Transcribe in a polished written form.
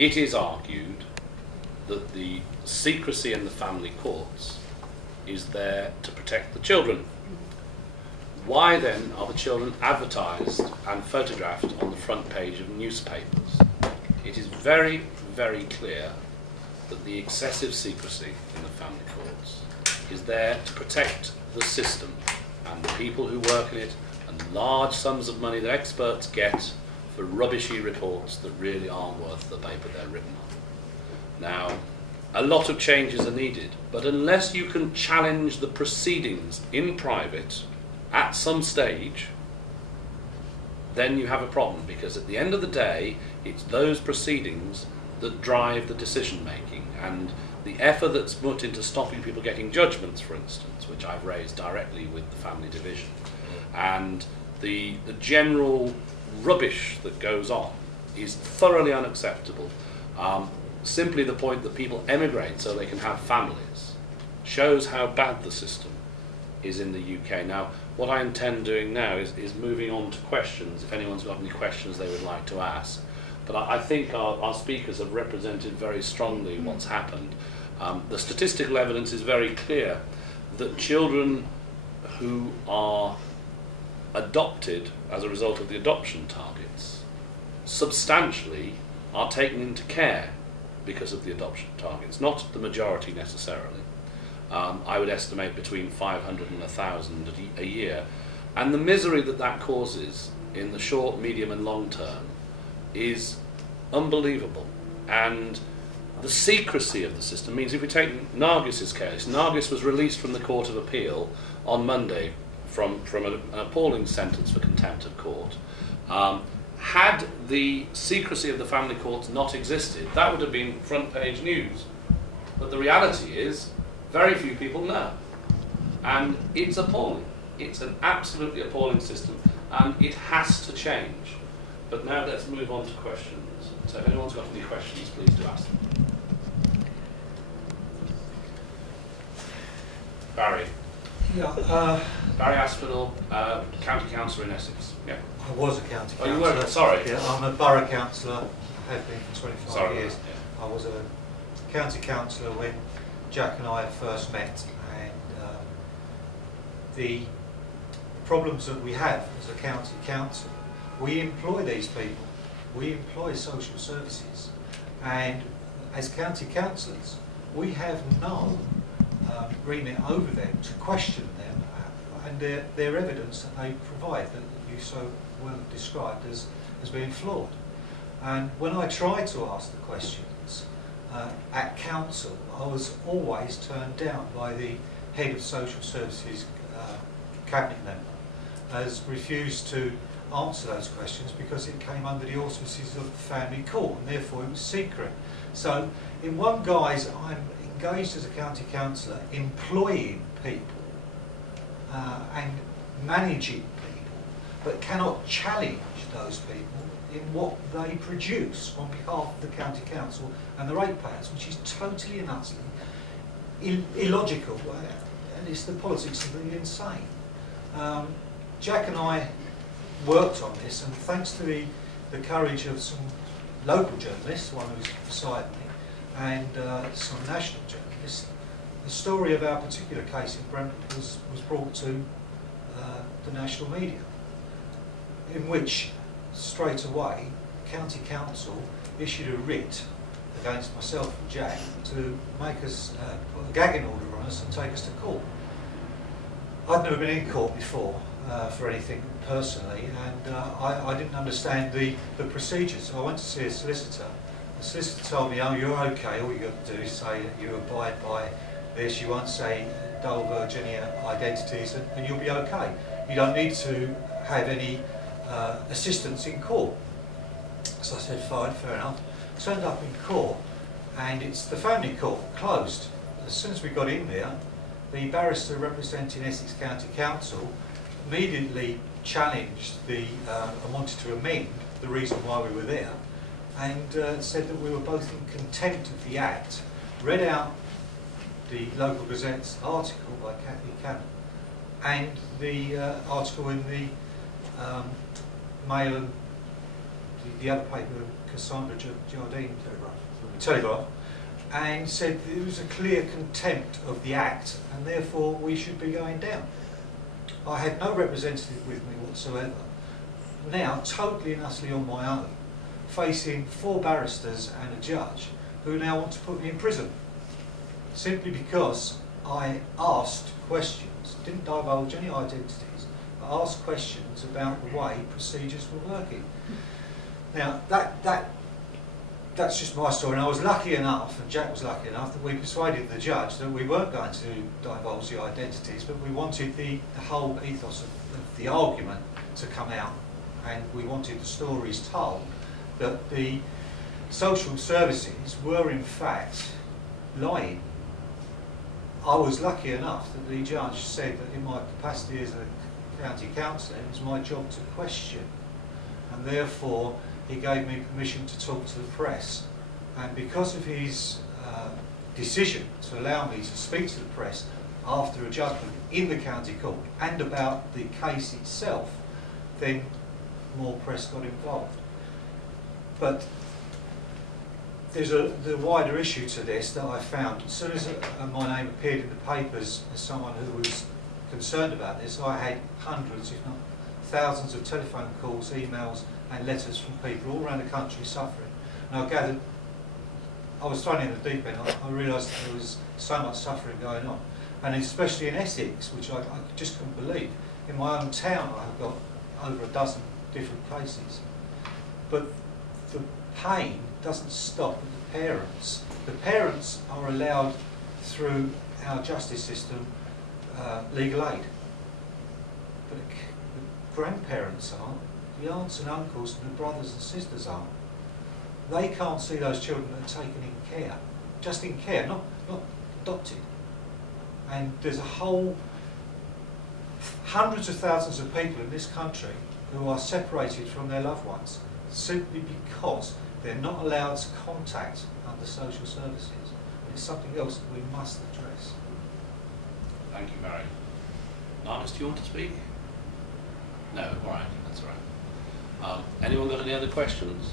it is argued that the secrecy in the family courts is there to protect the children. Why then are the children advertised and photographed on the front page of newspapers? It is very, very clear that the excessive secrecy in the family courts is there to protect the system and the people who work in it, and large sums of money that experts get for rubbishy reports that really aren't worth the paper they're written on. Now, a lot of changes are needed, but unless you can challenge the proceedings in private at some stage, then you have a problem, because at the end of the day, it's those proceedings that drive the decision making, and the effort that's put into stopping people getting judgments, for instance, which I've raised directly with the family division, and the general rubbish that goes on is thoroughly unacceptable. Simply the point that people emigrate so they can have families shows how bad the system is in the UK. Now, what I intend doing now is moving on to questions, if anyone's got any questions they would like to ask. But I think our speakers have represented very strongly what's happened. The statistical evidence is very clear that children who are adopted as a result of the adoption targets substantially are taken into care because of the adoption targets, not the majority necessarily. I would estimate between 500 and 1,000 a year. And the misery that that causes in the short, medium and long term is unbelievable. And the secrecy of the system means, if we take Nargis's case, Nargis was released from the Court of Appeal on Monday from an appalling sentence for contempt of court. Had the secrecy of the family courts not existed, that would have been front page news. But the reality is, very few people know. And it's appalling. It's an absolutely appalling system, and it has to change. But now let's move on to questions. So if anyone's got any questions, please do ask them. Barry. Yeah, Barry Aspinall, County Councillor in Essex. Yeah. I was a county councillor. Oh, you were? Sorry. Yeah, I'm a borough councillor. I have been for 25 Sorry years. yeah. I was a county councillor when Jack and I first met, and the problems that we have as a county council, we employ these people. We employ social services, and as county councillors, we have no remit over them to question them and their evidence that they provide, that you so well described as being flawed. And when I tried to ask the questions at council, I was always turned down by the head of social services cabinet member, as refused to answer those questions because it came under the auspices of the family court, and therefore it was secret. So in one guise, I'm engaged as a county councillor employing people and managing people, but cannot challenge those people in what they produce on behalf of the county council and the ratepayers, which is totally and utterly illogical, and it's the politics of the insane. Jack and I worked on this, and thanks to the courage of some local journalists, one who's beside me, and some national journalists, the story of our particular case in Brentford was brought to the national media, in which straight away County Council issued a writ against myself and Jack to make us put a gagging order on us and take us to court. I'd never been in court before for anything personally, and I didn't understand the procedures. So I went to see a solicitor. The solicitor told me, "Oh, you're okay. All you got to do is say that you abide by this. You won't say Dole Virginia identities, and you'll be okay. You don't need to have any assistance in court." So I said, "Fine, fair enough." Turned up in court, and it's the family court, closed. As soon as we got in there, the barrister representing Essex County Council immediately challenged and wanted to amend the reason why we were there, and said that we were both in contempt of the Act, read out the Local Gazette's article by Cathy Cannon and the article in the Mail and the other paper, Cassandra Jardine Telegraph, and said there was a clear contempt of the Act and therefore we should be going down. I had no representative with me whatsoever. Now, totally and utterly on my own, facing 4 barristers and a judge who now want to put me in prison simply because I asked questions, didn't divulge any identities, but asked questions about the way procedures were working. Now, that's just my story, and I was lucky enough, and Jack was lucky enough, that we persuaded the judge that we weren't going to divulge the identities, but we wanted the whole ethos of the argument to come out, and we wanted the stories told that the social services were in fact lying. I was lucky enough that the judge said that in my capacity as a county councillor it was my job to question, and therefore he gave me permission to talk to the press, and because of his decision to allow me to speak to the press after a judgment in the county court and about the case itself, then more press got involved. But there's the wider issue to this that I found. As soon as my name appeared in the papers as someone who was concerned about this, I had hundreds, if not thousands, of telephone calls, emails and letters from people all around the country suffering. And I gathered, I was thrown in the deep end, I realised that there was so much suffering going on. And especially in Essex, which I just couldn't believe. In my own town I have got over a dozen different cases. But the pain doesn't stop with the parents. The parents are allowed through our justice system legal aid. But the grandparents aren't, the aunts and uncles and the brothers and sisters aren't. They can't see those children that are taken in care, just in care, not adopted. And there's a whole hundreds of thousands of people in this country who are separated from their loved ones simply because they're not allowed to contact under social services. And it's something else that we must address. Thank you, Barry. Marcus, do you want to speak? No, all right, that's all right. Anyone got any other questions?